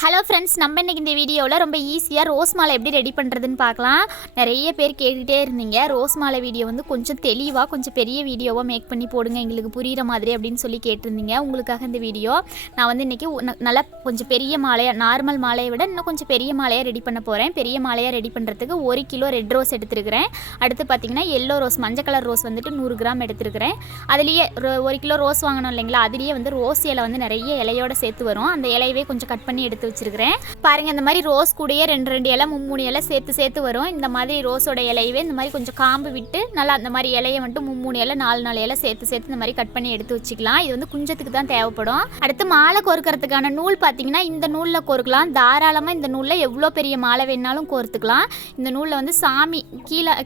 Hello friends, நம்ம இன்றைக்கி இந்த வீடியோவில் ரொம்ப ஈஸியாக ரோஸ் மாலை எப்படி ரெடி பண்ணுறதுன்னு பார்க்கலாம். நிறைய பேர் கேட்டுகிட்டே இருந்தீங்க, ரோஸ் மாலை வீடியோ வந்து கொஞ்சம் தெளிவாக கொஞ்சம் பெரிய வீடியோவாக மேக் பண்ணி போடுங்க எங்களுக்கு புரிகிற மாதிரி அப்படின்னு சொல்லி கேட்டிருந்தீங்க. உங்களுக்காக இந்த வீடியோ நான் வந்து இன்றைக்கி நல்லா கொஞ்சம் பெரிய மாலையாக, நார்மல் மாலையை விட இன்னும் கொஞ்சம் பெரிய மாலையாக ரெடி பண்ண போகிறேன். பெரிய மாலையாக ரெடி பண்ணுறதுக்கு 1 கிலோ ரெட் ரோஸ் எடுத்துருக்கிறேன். அடுத்து பார்த்திங்கன்னா எல்லோ ரோஸ், மஞ்சள் கலர் ரோஸ் வந்துட்டு 100 கிராம் எடுத்துருக்கிறேன். அதுலேயே 1 கிலோ ரோஸ் வாங்கணும் இல்லைங்களா, அதுலேயே வந்து ரோஸ் இலை வந்து நிறைய இலையோடு சேர்த்து வரும். அந்த இலையவே கொஞ்சம் கட் பண்ணி எடுத்து வச்சிருக்கிறேன். பாருங்க, இந்த மாதிரி ரோஸ் கூடயே 2 இலை 3 இலை சேர்த்து வரும். இந்த மாதிரி ரோஸோட இலையவே இந்த மாதிரி கொஞ்சம் காம்பு விட்டு நல்லா அந்த மாதிரி இலையை மட்டும் 3 இலை 4 இலை சேர்த்து இந்த மாதிரி கட் பண்ணி எடுத்து வச்சுக்கலாம். இது வந்து குஞ்சத்துக்கு தான் தேவைப்படும். அடுத்து மாலை கோர்க்கறதுக்கான நூல் பார்த்தீங்கன்னா இந்த நூலில் கோர்க்கலாம். தாராளமாக இந்த நூலில் எவ்வளோ பெரிய மாலை வேணாலும் கோர்த்துக்கலாம். இந்த நூலில் வந்து சாமி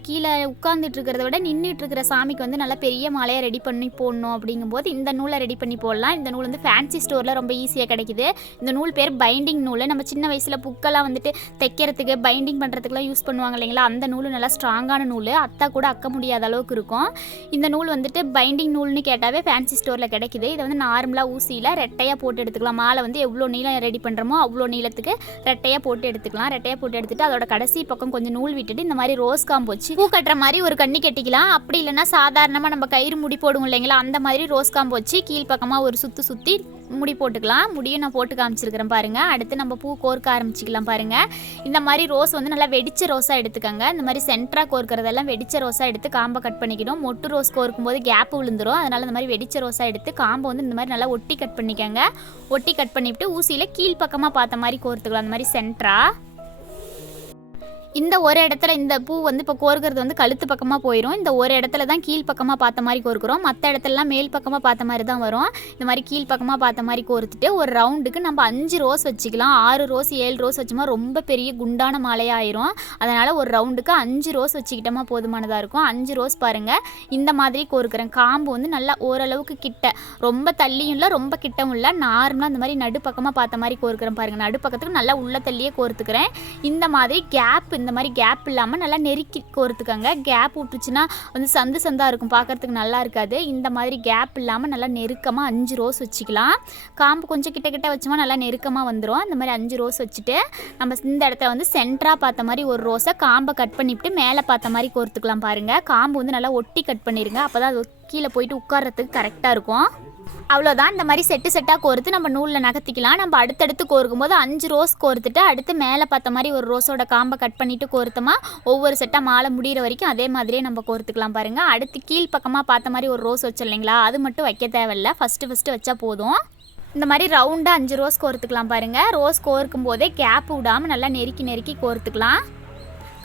கீழே உட்காந்துட்டு இருக்கிறத விட நின்றுட்டு இருக்கிற சாமிக்கு வந்து நல்லா பெரிய மாலையாக ரெடி பண்ணி போடணும். அப்படிங்கும்போது இந்த நூலை ரெடி பண்ணி போடலாம். இந்த நூல் வந்து ஃபேன்சி ஸ்டோரில் ரொம்ப ஈஸியாக கிடைக்குது. இந்த நூல் பேர் பைண்டிங் நூல். நம்ம சின்ன வயசில் புக்கெல்லாம் வந்துட்டு தைக்கிறதுக்கு பைண்டிங் பண்ணுறதுக்குலாம் யூஸ் பண்ணுவாங்க இல்லைங்களா, அந்த நூல் நல்லா ஸ்ட்ராங்கான நூல், அத்தா கூட அக்க முடியாத அளவுக்கு இருக்கும். இந்த நூல் வந்துட்டு பைண்டிங் நூல்னு கேட்டாவே ஃபேன்சி ஸ்டோரில் கிடைக்குது. இதை வந்து நார்மலாக ஊசியில் ரெட்டையாக போட்டு எடுத்துக்கலாம். மாலை வந்து எவ்வளோ நீளம் ரெடி பண்ணுறோமோ அவ்வளோ நீளத்துக்கு ரெட்டையாக போட்டு எடுத்துக்கலாம். ரெட்டையாக போட்டு எடுத்துகிட்டு அதோட கடைசி பக்கம் கொஞ்சம் நூல் விட்டுட்டு இந்த மாதிரி ரோஸ் காம்பு வச்சு பூ கட்டுற மாதிரி ஒரு கண்ணி கட்டிக்கலாம். அப்படி இல்லைன்னா சாதாரணமாக நம்ம கயிறு முடி போடுவோம் இல்லைங்களா, அந்த மாதிரி ரோஸ் காம்பு வச்சு கீழ்ப்பக்கமாக ஒரு சுற்றி முடி போட்டுக்கலாம். முடியும் நான் போட்டு காமிச்சிருக்கிறேன் பாருங்கள். அடுத்து நம்ம பூ கோர்க்க ஆரம்பிச்சிக்கலாம். பாருங்கள், இந்த மாதிரி ரோஸ் வந்து நல்லா வெடிச்ச ரோஸாக எடுத்துக்கோங்க. இந்த மாதிரி சென்டராக கோர்க்கிறதெல்லாம் வெடிச்ச ரோஸாக எடுத்து காம்பை கட் பண்ணிக்கணும். மொட்டு ரோஸ் கோர்க்கும் போது கேப் விழுந்துடும். அதனால் இந்த மாதிரி வெடிச்ச ரோஸாக எடுத்து காம்பை வந்து இந்த மாதிரி நல்லா ஒட்டி கட் பண்ணிக்கோங்க. ஒட்டி கட் பண்ணிவிட்டு ஊசியில் கீழ்ப்பக்கமாக பார்த்த மாதிரி கோர்த்துக்கலாம். அந்த மாதிரி சென்டராக இந்த ஒரு இடத்துல இந்த பூ வந்து இப்போ கோர்க்கிறது வந்து கழுத்து பக்கமாக போயிடும். இந்த ஒரு இடத்துல தான் கீழ் பக்கமாக பார்த்த மாதிரி கோர்க்குறோம். மற்ற இடத்துலலாம் மேல் பக்கமாக பார்த்த மாதிரி தான் வரும். இந்த மாதிரி கீழ் பக்கமாக பார்த்த மாதிரி கோர்த்துட்டு ஒரு ரவுண்டுக்கு நம்ம 5 ரோஸ் வச்சுக்கலாம். 6 ரோஸ் 7 ரோஸ் வச்சோமா ரொம்ப பெரிய குண்டான மாலையாக ஆயிரும். அதனால் ஒரு ரவுண்டுக்கு 5 ரோஸ் வச்சுக்கிட்டோமா போதுமானதாக இருக்கும். 5 ரோஸ் பாருங்கள், இந்த மாதிரி கோர்க்குறேன். காம்பு வந்து நல்லா ஓரளவுக்கு கிட்ட, ரொம்ப தள்ளியும் இல்லை ரொம்ப கிட்டவும் இல்லை, நார்மலாக இந்த மாதிரி நடுப்பக்கமாக பார்த்த மாதிரி கோர்க்குறேன். பாருங்கள், நடுப்பக்கத்துக்கு நல்லா உள்ள தள்ளியே கோர்த்துக்கிறேன். இந்த மாதிரி இந்த மாதிரி கேப் இல்லாமல் நல்லா நெருக்கி கோர்த்துக்கங்க. கேப் விட்டுச்சுன்னா வந்து சந்தாக இருக்கும், பார்க்குறதுக்கு நல்லா இருக்காது. இந்த மாதிரி கேப் இல்லாமல் நல்லா நெருக்கமாக 5 ரோஸ் வச்சுக்கலாம். காம்பு கொஞ்சம் கிட்ட வச்சோமா நல்லா நெருக்கமாக வந்துடும். இந்த மாதிரி 5 ரோஸ் வச்சுட்டு நம்ம இந்த இடத்துல வந்து சென்டராக பார்த்த மாதிரி ஒரு ரோஸை காம்பை கட் பண்ணிவிட்டு மேலே பார்த்த மாதிரி கோர்த்துக்கலாம். பாருங்கள், காம்பு வந்து நல்லா ஒட்டி கட் பண்ணிடுங்க. அப்போ தான் அது கீழே போயிட்டு உட்கார்றதுக்கு கரெக்டாக இருக்கும். அவ்வளோதான். இந்த மாதிரி செட்டாக கோர்த்து நம்ம நூலில் நகர்த்திக்கலாம். நம்ம அடுத்தடுத்து கோர்க்கும் போது 5 ரோஸ் கோர்த்துட்டு அடுத்து மேலே பார்த்த மாதிரி ஒரு ரோஸோட காம்பை கட் பண்ணிவிட்டு கோர்த்தோமா ஒவ்வொரு செட்டாக மாலை முடிகிற வரைக்கும் அதே மாதிரியே நம்ம கோர்த்துக்கலாம். பாருங்கள், அடுத்து கீழ் பக்கமாக பார்த்த மாதிரி ஒரு ரோஸ் வச்சோம் இல்லைங்களா, அது மட்டும் வைக்க தேவையில்லை, ஃபஸ்ட்டு வச்சா போதும். இந்த மாதிரி ரவுண்டாக 5 ரோஸ் கோர்த்துக்கலாம். பாருங்கள், ரோஸ் கோர்க்கும் போதே கேப் விடாமல் நல்லா நெருக்கி கோர்த்துக்கலாம்.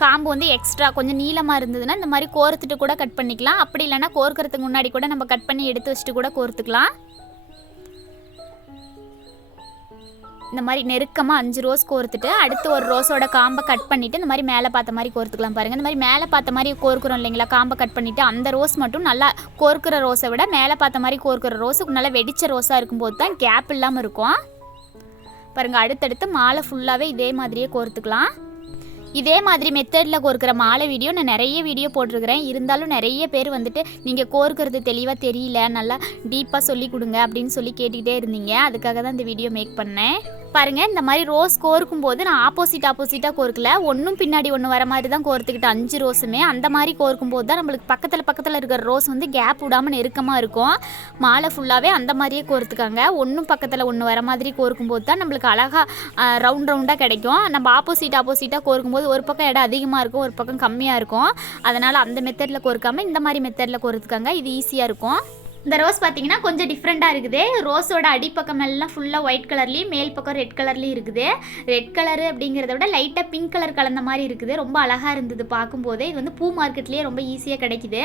காம்பு வந்து எக்ஸ்ட்ரா கொஞ்சம் நீளமாக இருந்ததுன்னா இந்த மாதிரி கோர்த்துட்டு கூட கட் பண்ணிக்கலாம். அப்படி இல்லைன்னா கோர்க்கறதுக்கு முன்னாடி கூட நம்ம கட் பண்ணி எடுத்து வச்சுட்டு கூட கோர்த்துக்கலாம். இந்த மாதிரி நெருக்கமாக 5 ரோஸ் கோர்த்துட்டு அடுத்து ஒரு ரோஸோட காம்பை கட் பண்ணிவிட்டு இந்த மாதிரி மேலே பார்த்த மாதிரி கோர்த்துக்கலாம். பாருங்கள், இந்த மாதிரி மேலே பார்த்த மாதிரி கோர்க்குறோம் இல்லைங்களா, காம்பை கட் பண்ணிவிட்டு அந்த ரோஸ் மட்டும் நல்லா கோர்க்குற ரோஸை விட மேலே பார்த்த மாதிரி கோர்க்குற ரோஸுக்கு நல்லா வெடிச்ச ரோஸாக இருக்கும்போது தான் கேப் இல்லாமல் இருக்கும். பாருங்கள், அடுத்தடுத்து மாலை ஃபுல்லாகவே இதே மாதிரியே கோர்த்துக்கலாம். இதே மாதிரி மெத்தடில் கோர்க்குற மாலை வீடியோ நான் நிறைய வீடியோ போட்டிருக்கிறேன். இருந்தாலும் நிறைய பேர் வந்துட்டு நீங்கள் கோர்க்கிறது தெளிவாக தெரியல, நல்லா டீப்பாக சொல்லி கொடுங்க அப்படின்னு சொல்லி கேட்டுக்கிட்டே இருந்தீங்க. அதுக்காக தான் இந்த வீடியோ மேக் பண்ணேன். பாருங்கள், இந்த மாதிரி ரோஸ் கோர்க்கும் போது நான் ஆப்போசிட்டாக கோர்க்கல, ஒன்றும் பின்னாடி ஒன்று வர மாதிரி தான் கோர்த்துக்கிட்டு 5 ரோஸுமே. அந்த மாதிரி கோர்க்கும் போது தான் நம்மளுக்கு பக்கத்தில் இருக்கிற ரோஸ் வந்து கேப் விடாமல் நெருக்கமாக இருக்கும். மாலை ஃபுல்லாகவே அந்த மாதிரியே கோர்த்துக்காங்க. ஒன்றும் பக்கத்தில் ஒன்று வர மாதிரி கோர்க்கும் போது தான் நம்மளுக்கு அழகாக ரவுண்டாக கிடைக்கும். நம்ம ஆப்போசிட்டாக கோர்க்கும்போது ஒரு பக்கம் இடம் அதிகமாக இருக்கும், ஒரு பக்கம் கம்மியாக இருக்கும். அதனால் அந்த மெத்தடில் கோர்க்காமல் இந்த மாதிரி மெத்தடில் கோர்த்துக்காங்க. இது ஈஸியாக இருக்கும். இந்த ரோஸ் பார்த்தீங்கன்னா கொஞ்சம் டிஃப்ரெண்ட்டாக இருக்குது. ரோஸோட அடிப்பக்கம் எல்லாம் ஃபுல்லாக ஒயிட் கலர்லேயும் மேல் பக்கம் ரெட் கலர்லேயும் இருக்குது. ரெட் கலரு அப்படிங்கிறத விட லைட்டாக பிங்க் கலர் கலந்த மாதிரி இருக்குது. ரொம்ப அழகாக இருந்தது பார்க்கும்போதே. இது வந்து பூ மார்க்கெட்லேயே ரொம்ப ஈஸியாக கிடைக்குது.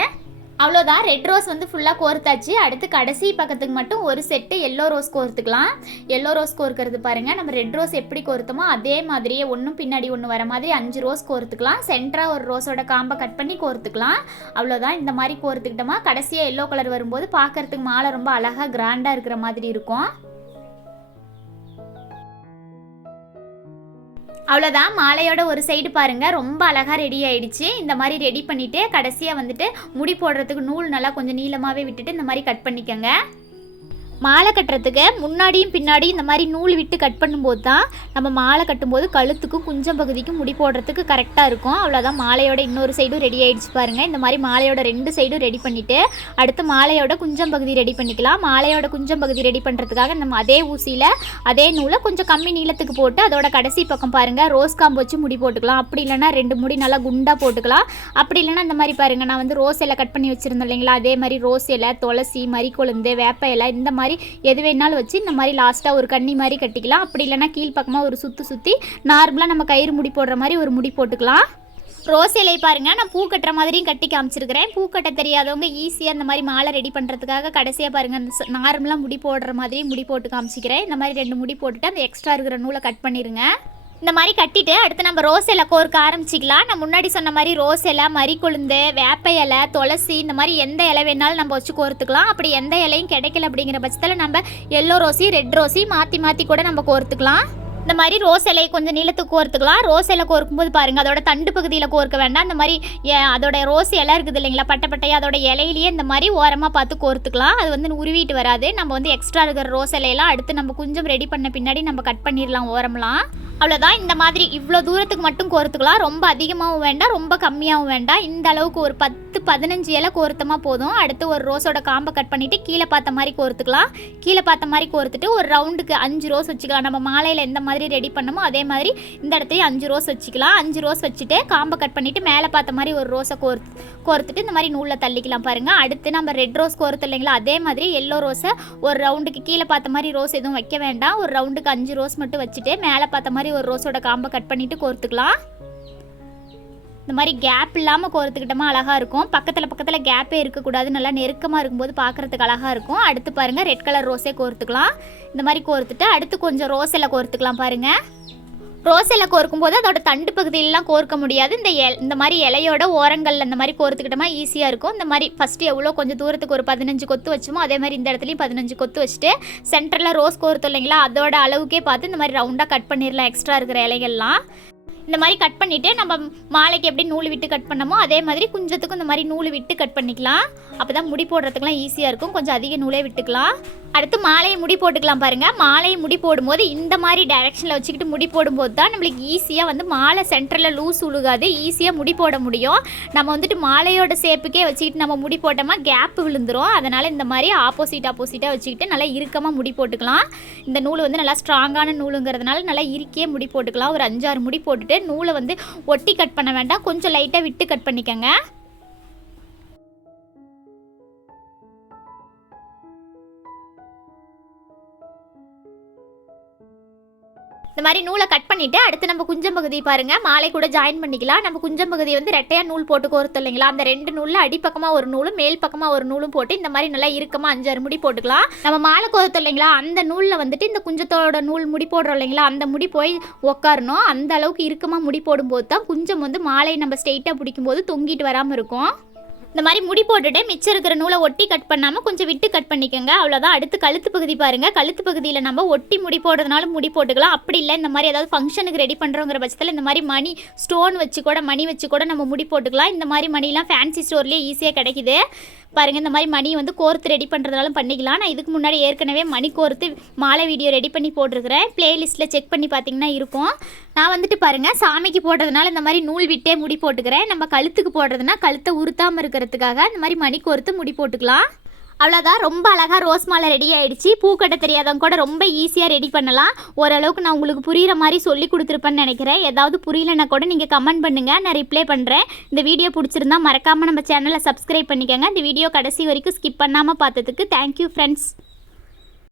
அவ்வளோதான், ரெட் ரோஸ் வந்து ஃபுல்லாக கோர்த்தாச்சு. அடுத்து கடைசி பக்கத்துக்கு மட்டும் ஒரு செட்டு எல்லோ ரோஸ் கோர்த்துக்கலாம். எல்லோ ரோஸ் கோர்க்கிறது பாருங்கள், நம்ம ரெட் ரோஸ் எப்படி கோர்த்தோமோ அதே மாதிரியே ஒன்றும் பின்னாடி ஒன்று வர மாதிரி 5 ரோஸ் கோர்த்துக்கலாம். சென்டராக ஒரு ரோஸோட காம்பை கட் பண்ணி கோர்த்துக்கலாம். அவ்வளோதான், இந்த மாதிரி கோர்த்துக்கிட்டோமா கடைசியாக எல்லோ கலர் வரும்போது பார்க்குறதுக்கு மாலை ரொம்ப அழகாக கிராண்டாக இருக்கிற மாதிரி இருக்கும். அவ்வளோதான், மாலையோட ஒரு சைடு பாருங்கள் ரொம்ப அழகாக ரெடி ஆகிடுச்சு. இந்த மாதிரி ரெடி பண்ணிவிட்டு கடைசியாக வந்துட்டு முடி போடுறதுக்கு நூல் நல்லா கொஞ்சம் நீளமாகவே விட்டுட்டு இந்த மாதிரி கட் பண்ணிக்கோங்க. மாலை கட்டுறதுக்கு முன்னாடியும் பின்னாடியும் இந்த மாதிரி நூல் விட்டு கட் பண்ணும்போது தான் நம்ம மாலை கட்டும்போது கழுத்துக்கும் குஞ்சம் பகுதிக்கும் முடி போடுறதுக்கு கரெக்டாக இருக்கும். அவ்வளோதான், மாலையோட இன்னொரு சைடும் ரெடி ஆகிடுச்சு பாருங்கள். இந்த மாதிரி மாலையோட 2 சைடும் ரெடி பண்ணிவிட்டு அடுத்து மாலையோட குஞ்சம் பகுதி ரெடி பண்ணிக்கலாம். மாலையோட குஞ்சம் பகுதி ரெடி பண்ணுறதுக்காக நம்ம அதே ஊசியில் அதே நூலை கொஞ்சம் கம்மி நீளத்துக்கு போட்டு அதோட கடைசி பக்கம் பாருங்கள் ரோஸ் காம்பு வச்சு முடி போட்டுக்கலாம். அப்படி இல்லைனா 2 முடி நல்லா குண்டாக போட்டுக்கலாம். அப்படி இல்லைனா இந்த மாதிரி பாருங்கள், நான் வந்து ரோஸ் இலை கட் பண்ணி வச்சுருந்தேன் இல்லைங்களா, அதே மாதிரி ரோஸ் இலை, துளசி, மறிக்கொழுந்து, வேப்ப இலை இந்த மாதிரி எது வேணாலும் வச்சு இந்த மாதிரி லாஸ்ட்டாக ஒரு கண்ணி மாதிரி கட்டிக்கலாம். அப்படி இல்லைனா கீழ்ப்பக்கமாக ஒரு சுற்றி நார்மலாக நம்ம கயிறு முடி போடுற மாதிரி ஒரு முடி போட்டுக்கலாம். ரோஸ் இலை பாருங்கள், நான் பூ கட்டுற மாதிரியும் கட்டி காமிச்சிருக்கிறேன். பூ கட்ட தெரியாதவங்க ஈஸியாக இந்த மாதிரி மாலை ரெடி பண்ணுறதுக்காக கடைசியாக பாருங்கள் நார்மலாக முடி போடுற மாதிரியும் முடி போட்டு காமிச்சிக்கிறேன். இந்த மாதிரி 2 முடி போட்டுட்டு அந்த எக்ஸ்ட்ரா இருக்கிற நூலை கட் பண்ணிடுங்க. இந்த மாதிரி கட்டிட்டு அடுத்து நம்ம ரோஸ் இலை கோர்க்க ஆரம்பிச்சிக்கலாம். நான் முன்னாடி சொன்ன மாதிரி ரோஸ் இலை, மறிக்கொழுந்து, வேப்ப இலை, துளசி இந்த மாதிரி எந்த இலை வேணாலும் நம்ம வச்சு கோர்த்துக்கலாம். அப்படி எந்த இலையும் கிடைக்கல அப்படிங்கிற பட்சத்தில் நம்ம எல்லோ ரோசி, ரெட் ரோசி மாற்றி கூட நம்ம கோர்த்துக்கலாம். இந்த மாதிரி ரோஸ் இலையை கொஞ்சம் நீளத்துக்கு கோர்த்துக்கலாம். ரோஸ் இலை கோர்க்கும்போது பாருங்கள் அதோட தண்டு பகுதியில் கோர்க்க வேண்டாம். இந்த மாதிரி அதோட ரோஸ் இலை இருக்குது இல்லைங்களா, பட்டையாக அதோட இலையிலேயே இந்த மாதிரி ஓரமாக பார்த்து கோர்த்துக்கலாம். அது வந்து உருவிட்டு வராது. நம்ம வந்து எக்ஸ்ட்ரா இருக்கிற ரோஸ் இலையெல்லாம் அடுத்து நம்ம கொஞ்சம் ரெடி பண்ண பின்னாடி நம்ம கட் பண்ணிடலாம் ஓரம்லாம். அவ்வளோதான், இந்த மாதிரி இவ்வளோ தூரத்துக்கு மட்டும் கோர்த்துக்கலாம். ரொம்ப அதிகமாகவும் வேண்டாம், ரொம்ப கம்மியாகவும் வேண்டாம். இந்த அளவுக்கு ஒரு 10-15 இலை கோர்த்தமாக போதும். அடுத்து ஒரு ரோஸோட காம்பை கட் பண்ணிவிட்டு கீழே பார்த்த மாதிரி கோர்த்துக்கலாம். கீழே பார்த்த மாதிரி கோர்த்துட்டு ஒரு ரவுண்டுக்கு 5 ரோஸ் வச்சுக்கலாம். நம்ம மாலையில் எந்த மாதிரி ரெடி பண்ணமோ அதே மாதிரி இந்த இடத்துலையும் 5 ரோஸ் வச்சுக்கலாம். 5 ரோஸ் வச்சுட்டு காம்பை கட் பண்ணிவிட்டு மேலே பார்த்த மாதிரி ஒரு ரோஸை கோர்த்துட்டு இந்த மாதிரி நூலில் தள்ளிக்கலாம் பாருங்கள். அடுத்து நம்ம ரெட் ரோஸ் கோர்த்து இல்லைங்களா, அதே மாதிரி எல்லோ ரோஸை ஒரு ரவுண்டுக்கு கீழே பார்த்த மாதிரி ரோஸ் எதுவும் வைக்க வேண்டாம். ஒரு ரவுண்டுக்கு 5 ரோஸ் மட்டும் வச்சுட்டு மேலே பார்த்த மாதிரி ஒரு ரோஸோட காம்பை கட் பண்ணிவிட்டு கோர்த்துக்கலாம். இந்த மாதிரி கேப் இல்லாமல் கோர்த்துக்கிட்டோமா அழகாக இருக்கும். பக்கத்தில் கேப்பே இருக்கக்கூடாது, நல்லா நெருக்கமாக இருக்கும்போது பார்க்குறதுக்கு அழகாக இருக்கும். அடுத்து பாருங்கள் ரெட் கலர் ரோஸே கோர்த்துக்கலாம். இந்த மாதிரி கோர்த்துட்டு அடுத்து கொஞ்சம் ரோஸ் இலை கோர்த்துக்கலாம் பாருங்கள். ரோஸ் இலை கோர்க்கும்போது அதோட தண்டு பகுதியிலலாம் கோர்க்க முடியாது. இந்த மாதிரி இலையோட ஓரங்களில் இந்த மாதிரி கோர்த்துக்கிட்டோமா ஈஸியாக இருக்கும். இந்த மாதிரி ஃபஸ்ட்டு எவ்வளோ கொஞ்சம் தூரத்துக்கு ஒரு 15 கொத்து வச்சோமோ அதே மாதிரி இந்த இடத்துலையும் 15 கொத்து வச்சுட்டு சென்டரில் ரோஸ் கோர்த்தோம் இல்லைங்களா, அதோட அளவுக்கே பார்த்து இந்த மாதிரி ரவுண்டாக கட் பண்ணிடலாம் எக்ஸ்ட்ரா இருக்கிற இலைகள்லாம். இந்த மாதிரி கட் பண்ணிவிட்டு நம்ம மாலைக்கு எப்படி நூல் விட்டு கட் பண்ணமோ அதே மாதிரி குஞ்சத்துக்கும் இந்த மாதிரி நூல் விட்டு கட் பண்ணிக்கலாம். அப்போ தான் முடி போடுறதுக்குலாம் ஈஸியாக இருக்கும். கொஞ்சம் அதிக நூலே விட்டுக்கலாம். அடுத்து மாலையை முடி போட்டுக்கலாம் பாருங்கள். மாலையை முடி போடும்போது இந்த மாதிரி டைரெக்ஷனில் வச்சுக்கிட்டு முடி போடும்போது தான் நம்மளுக்கு ஈஸியாக வந்து மாலை சென்டரில் லூஸ் உழுகாது, ஈஸியாக முடி போட முடியும். நம்ம வந்துட்டு மாலையோட ஷேப்புக்கே வச்சுக்கிட்டு நம்ம முடி போட்டோமா கேப் விழுந்துரும். அதனால் இந்த மாதிரி ஆப்போசிட்டாக வச்சுக்கிட்டு நல்லா இறுக்கமாக முடி போட்டுக்கலாம். இந்த நூல் வந்து நல்லா ஸ்ட்ராங்கான நூலுங்கிறதுனால நல்லா இறுக்கியே முடி போட்டுக்கலாம். ஒரு 5-6 முடி போட்டுட்டு நூலை வந்து ஒட்டி கட் பண்ண வேண்டாம், கொஞ்சம் லைட்டாக விட்டு கட் பண்ணிக்கோங்க. இந்த மாதிரி நூலை கட் பண்ணிவிட்டு அடுத்து நம்ம குஞ்சம் பகுதி பாருங்கள் மாலை கூட ஜாயின் பண்ணிக்கலாம். நம்ம குஞ்சம் பகுதி வந்து ரெட்டையாக நூல் போட்டு கோர்த்து இல்லைங்களா, அந்த 2 நூலில் அடிப்பக்கமாக ஒரு நூலும் மேல் பக்கமாக ஒரு நூலும் போட்டு இந்த மாதிரி நல்லா இறுக்கமாக 5-6 முடி போட்டுக்கலாம். நம்ம மாலை கோர்த்து இல்லைங்களா, அந்த நூலில் வந்துட்டு இந்த குஞ்சத்தோட நூல் முடி போடுறோம் இல்லைங்களா, அந்த முடி போய் உட்காரணும். அந்த அளவுக்கு இறுக்கமாக முடி போடும்போது தான் குஞ்சம் வந்து மாலை நம்ம ஸ்ட்ரெயிட்டாக பிடிக்கும்போது தொங்கிட்டு வராமல் இருக்கும். இந்த மாதிரி முடி போட்டுட்டு மிச்சம் இருக்கிற நூலை ஒட்டி கட் பண்ணாமல் கொஞ்சம் விட்டு கட் பண்ணிக்கோங்க. அவ்வளோதான். அடுத்து கழுத்து பகுதி பாருங்கள். கழுத்து பகுதியில் நம்ம ஒட்டி முடி போடுறதுனால முடி போட்டுக்கலாம். அப்படி இல்லை இந்த மாதிரி ஏதாவது ஃபங்க்ஷனுக்கு ரெடி பண்ணுறோங்கிற பட்சத்தில் இந்த மாதிரி மணி ஸ்டோன் வச்சு கூட மணி வச்சு கூட நம்ம முடி போட்டுக்கலாம். இந்த மாதிரி மணிலாம் ஃபேன்சி ஸ்டோர்லேயே ஈஸியாக கிடைக்குது பாருங்கள். இந்த மாதிரி மணி வந்து கோர்த்து ரெடி பண்ணுறதுனாலும் பண்ணிக்கலாம். நான் இதுக்கு முன்னாடி ஏற்கனவே மணி கோர்த்து மாலை வீடியோ ரெடி பண்ணி போட்டிருக்கிறேன். ப்ளேலிஸ்ட்டில் செக் பண்ணி பார்த்தீங்கன்னா இருக்கும். நான் வந்துட்டு பாருங்கள் சாமிக்கு போடுறதுனால இந்த மாதிரி நூல் விட்டே முடி போட்டுக்கிறேன். நம்ம கழுத்துக்கு போடுறதுனா கழுத்தை உறுத்தாமல் இருக்கிறதுக்காக இந்த மாதிரி மணி கோர்த்து முடி போட்டுக்கலாம். அவ்வளோதான், ரொம்ப அழகாக ரோஸ் மாலை ரெடி ஆகிடுச்சு. பூ கட்ட தெரியாதவங்க கூட ரொம்ப ஈஸியாக ரெடி பண்ணலாம். ஓரளவுக்கு நான் உங்களுக்கு புரிகிற மாதிரி சொல்லி கொடுத்துருப்பேன்னு நினைக்கிறேன். ஏதாவது புரியலன்னா கூட நீங்கள் கமெண்ட் பண்ணுங்கள், நான் ரிப்ளை பண்ணுறேன். இந்த வீடியோ பிடிச்சிருந்தா மறக்காமல் நம்ம சேனலை சப்ஸ்கிரைப் பண்ணிக்கோங்க. இந்த வீடியோ கடைசி வரைக்கும் ஸ்கிப் பண்ணாமல் பார்த்ததுக்கு தேங்க்யூ ஃப்ரெண்ட்ஸ்.